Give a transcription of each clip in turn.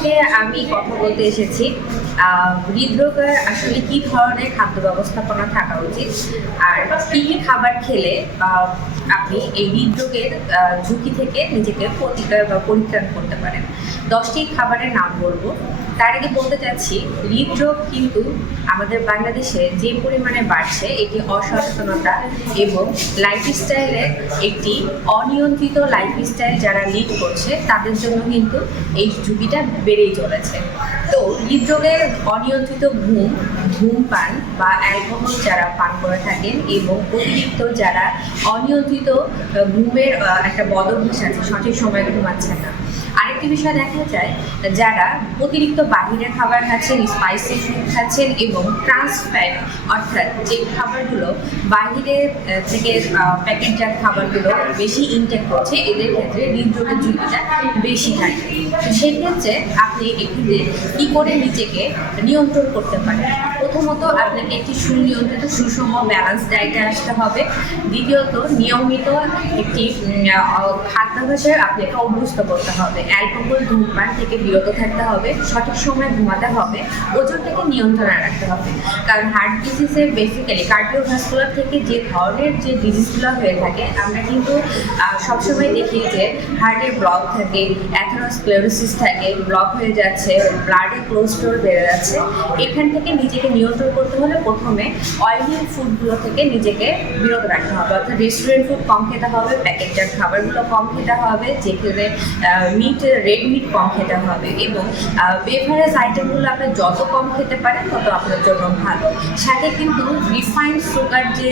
আজকে আমি কথা বলতে এসেছি হৃদরোগের আসলে কি ধরনের খাদ্য ব্যবস্থাপনা থাকা উচিত আর কি কি খাবার খেলে আপনি এই হৃদরোগের ঝুঁকি থেকে নিজেকে প্রতিকার বা পরিত্রাণ করতে পারেন। দশটি খাবারের নাম বলব। তার আগে বলতে চাচ্ছি, হৃদরোগ কিন্তু আমাদের বাংলাদেশে যে পরিমাণে বাড়ছে, এটি অসচেতনতা এবং লাইফস্টাইলের একটি অনিয়ন্ত্রিত লাইফস্টাইল যারা লিড করছে, তাদের জন্য কিন্তু এই ঝুঁকিটা বেড়েই চলেছে। তো হৃদরোগের অনিয়ন্ত্রিত ঘুম, ধূমপান বা অ্যালকোহল যারা পান করে থাকেন এবং অতিরিক্ত যারা অনিয়ন্ত্রিত ঘুমের একটা বদভ্যাস আছে, সঠিক সময় ঘুমাচ্ছে না। আরেকটি বিষয় দেখা যায় যারা অতিরিক্ত বাহিরের খাবার খাচ্ছেন স্পাইসি ফুড খাচ্ছেন এবং ট্রান্স ফ্যাট অর্থাৎ যে খাবারগুলো বাহিরের আহ, থেকে প্যাকেটজাত খাবারগুলো বেশি ইনটেক করছে এদের ক্ষেত্রে হৃদরোগের ঝুঁকিটা বেশি থাকে। সেক্ষেত্রে আপনি এখানে কী করে নিজেকে নিয়ন্ত্রণ করতে পারেন? প্রথমত আপনাকে একটি সুনিয়ন্ত্রিত সুষম ব্যালেন্স ডায়েটে আসতে হবে। দ্বিতীয়ত নিয়মিত একটি খাদ্যাভ্যাসে আপনাকে অভ্যস্ত করতে হবে। অ্যালকোহল ধূমপান থেকে বিরত থাকতে হবে, সঠিক সময় ঘুমাতে হবে ওজনটাকে নিয়ন্ত্রণে রাখতে হবে। কারণ হার্ট ডিজিজে বেসিক্যালি কার্ডিওভাস্কুলার থেকে যে ধরনের যে ডিজিজগুলো হয়ে থাকে, আমরা কিন্তু সবসময় দেখি যে হার্টের ব্লক থাকে অ্যাথেরোস্ক্লেরোসিস থাকে ব্লক হয়ে যাচ্ছে ব্লাডে কোলেস্ট্রল বেড়ে যাচ্ছে। এখান থেকে নিজেকে নিয়ন্ত্রণ করতে হলে প্রথমে অয়েলি ফুডগুলো থেকে নিজেকে বিরত রাখতে হবে। অর্থাৎ রেস্টুরেন্ট ফুড কম খেতে হবে প্যাকেটজাত খাবারগুলো কম খেতে হবে, যেখানে মিট রেড মিট কম খেতে হবে এবং বেভারেজ আইটেমগুলো আপনি যত কম খেতে পারেন, তত আপনার জন্য ভালো। সাথে কিন্তু রিফাইন্ড সুগার যে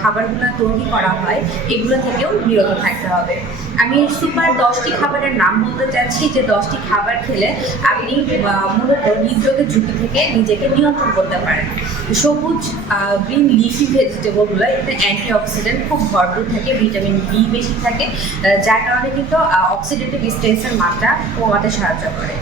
খাবারগুলো তৈরি করা হয়, এগুলো থেকেও বিরত থাকতে হবে। আমি সুপার দশটি খাবারের নাম বলতে চাচ্ছি, যে দশটি খাবার খেলে আপনি মূলত হৃদরোগের ঝুঁকি থেকে নিজেকে নিয়ন্ত্রণ করতে পারেন। সবুজ গ্রিন লিফি ভেজিটেবলগুলো এতে অ্যান্টি অক্সিডেন্ট খুব ভরপুর থাকে ভিটামিন বি বেশি থাকে যার কারণে কিন্তু অক্সিডেটিভ স্ট্রেসের মাত্রা কমাতে সাহায্য করে।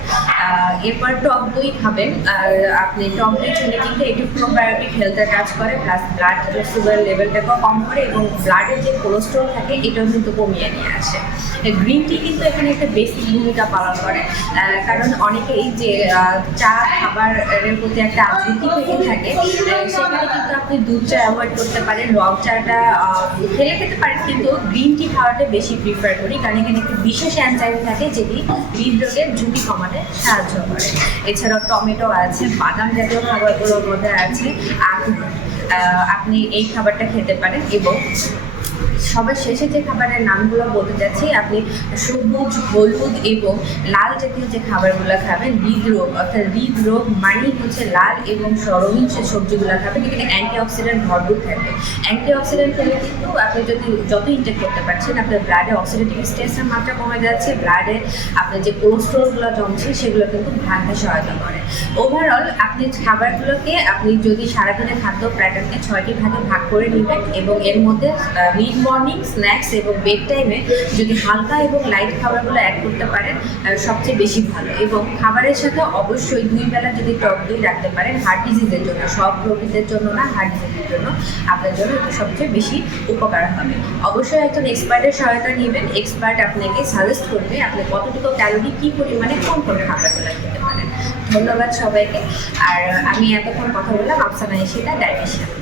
এরপর টক দই খাবেন, আর আপনি টক দই খেলে কিন্তু একটু প্রোবায়োটিক হেলথের কাজ করে প্লাস ব্লাড সুগার লেভেলটাকেও কম করে, এবং ব্লাডের যে কোলেস্ট্রল থাকে, এটাও কিন্তু কমিয়ে নিয়ে আসে। গ্রিন টি কিন্তু এখানে একটা বেসিক ভূমিকা পালন করে। কারণ অনেকেই যে চা খাবারের প্রতি একটা ঝুঁকি থেকে থাকে সেখানে কিন্তু আপনি দুধ চা অ্যাভয়েড করতে পারেন, রং চাটা খেলে খেতে পারেন, কিন্তু গ্রিন টি খাওয়াটা বেশি প্রিফার করি, কারণ এখানে একটি বিশেষ অ্যানজাইম থাকে যেটি হৃদরোগের ঝুঁকি কমাতে সাহায্য করে। এছাড়াও টমেটো আছে, বাদাম জাতীয় খাবারগুলোর মধ্যে আছে আপনি এই খাবারটা খেতে পারেন এবং সবার শেষে যে খাবারের নামগুলো বলতে যাচ্ছি, আপনি সবুজ, হলুদ এবং লাল জাতীয় যে খাবারগুলো খাবেন হৃদরোগ অর্থাৎ হৃদরোগ মানেই হচ্ছে লাল এবং সরমীন সবজিগুলো খাবেন, এখানে অ্যান্টি অক্সিডেন্ট ভরপুর থাকবে। অ্যান্টি অক্সিডেন্ট খেলে কিন্তু আপনি যদি যত ইনটেক করতে পারছেন, আপনার ব্লাডে অক্সিডেটিভ স্ট্রেসের মাত্রা কমে যাচ্ছে ব্লাডে আপনার যে কোলেস্ট্রলগুলো জমছে, সেগুলো কিন্তু ভাঙতে সহায়তা করে। ওভারঅল আপনি খাবারগুলোকে আপনি যদি সারাদিনের খাদ্য প্যাটার্নকে ছয়টি ভাগে ভাগ করে নেবেন এবং এর মধ্যে মিড মর্নিং স্ন্যাক্স এবং বেড টাইমে যদি হালকা এবং লাইট খাবারগুলো অ্যাড করতে পারেন সবচেয়ে বেশি ভালো। এবং খাবারের সাথে অবশ্যই দুই বেলা যদি টক দই রাখতে পারেন হার্ট ডিজিজের জন্য, সব রোগীদের জন্য না হার্ট ডিজিজের জন্য আপনার জন্য সবচেয়ে বেশি উপকার হবে। অবশ্যই একজন এক্সপার্টের সহায়তা নেবেন। এক্সপার্ট আপনাকে সাজেস্ট করবে আপনি কতটুকু ক্যালোরি কী পরিমাণে, কোন কোন খাবারগুলো খেতে পারেন। ধন্যবাদ সবাইকে। আর আমি এতক্ষণ কথা বললাম, আফসানা এসিটা ডাইটিশিয়ান